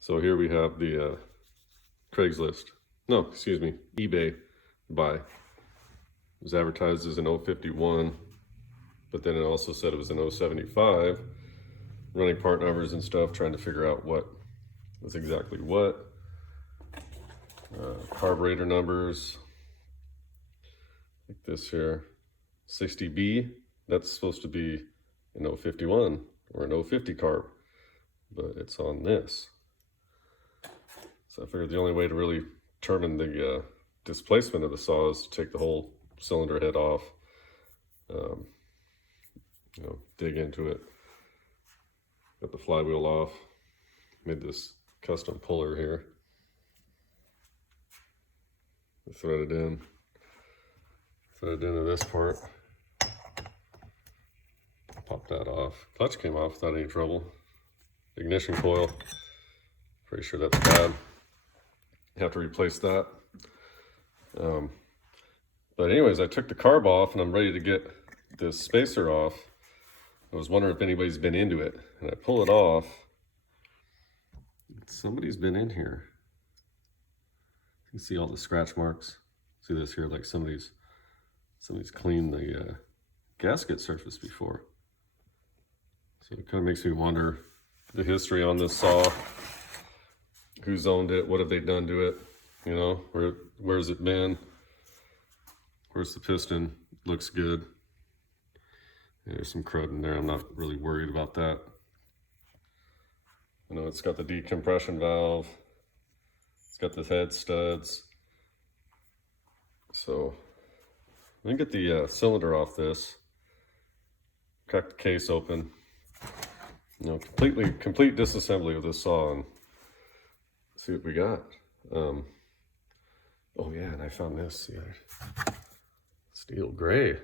So here we have the Craigslist. No, excuse me, eBay buy. It was advertised as an 051, but then it also said it was an 075. Running part numbers and stuff, trying to figure out what was exactly what. Carburetor numbers, like this here, 60B. That's supposed to be an 051 or an 050 carb, but it's on this. So I figured the only way to really determine the displacement of the saw is to take the whole cylinder head off, dig into it. Got the flywheel off, made this custom puller here. Thread it into this part. Pop that off. Clutch came off without any trouble. Ignition coil, pretty sure that's bad. You have to replace that. But anyways, I took the carb off and I'm ready to get this spacer off. I was wondering if anybody's been into it, and I pull it off. Somebody's been in here. You can see all the scratch marks. See this here, like somebody's cleaned the gasket surface before. So it kind of makes me wonder the history on this saw. Who's owned it? What have they done to it? You know, where's it been? Where's the piston? Looks good. Yeah, there's some crud in there. I'm not really worried about that. I know it's got the decompression valve. It's got the head studs. So let me get the cylinder off this. Crack the case open. You know, complete disassembly of this saw and see what we got. Oh yeah, and I found this. Yeah. Stihl gray.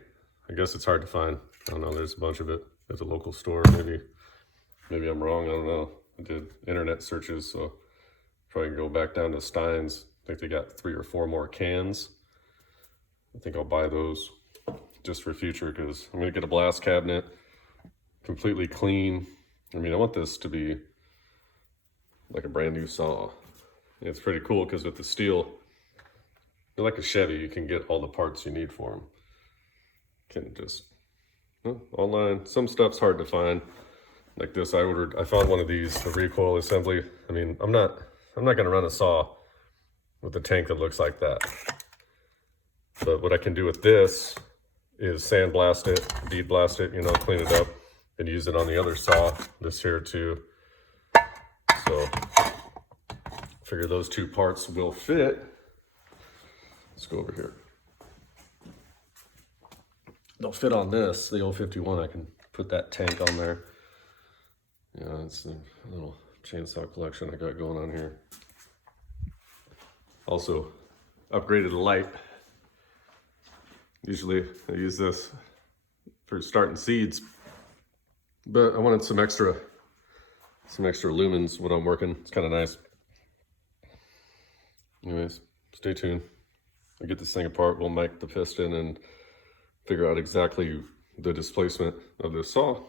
I guess it's hard to find. I don't know. There's a bunch of it at the local store. Maybe I'm wrong. I don't know. I did internet searches, so probably can go back down to Stein's. I think they got 3 or 4 more cans. I think I'll buy those just for future because I'm going to get a blast cabinet, completely clean. I mean, I want this to be like a brand new saw. And it's pretty cool because with the Stihl, they're like a Chevy. You can get all the parts you need for them. Can just, online, some stuff's hard to find. Like this, I found one of these, the recoil assembly. I mean, I'm not gonna run a saw with a tank that looks like that. But what I can do with this is sandblast it, bead blast it, clean it up, and use it on the other saw, this here too. So, figure those 2 parts will fit. Let's go over here. They'll fit on this, the 051. I can put that tank on there. Yeah, it's a little chainsaw collection I got going on here. Also, upgraded the light. Usually I use this for starting seeds, but I wanted some extra lumens when I'm working. It's kind of nice. Anyways, stay tuned. I'll get this thing apart. We'll mic the piston and figure out exactly the displacement of this saw.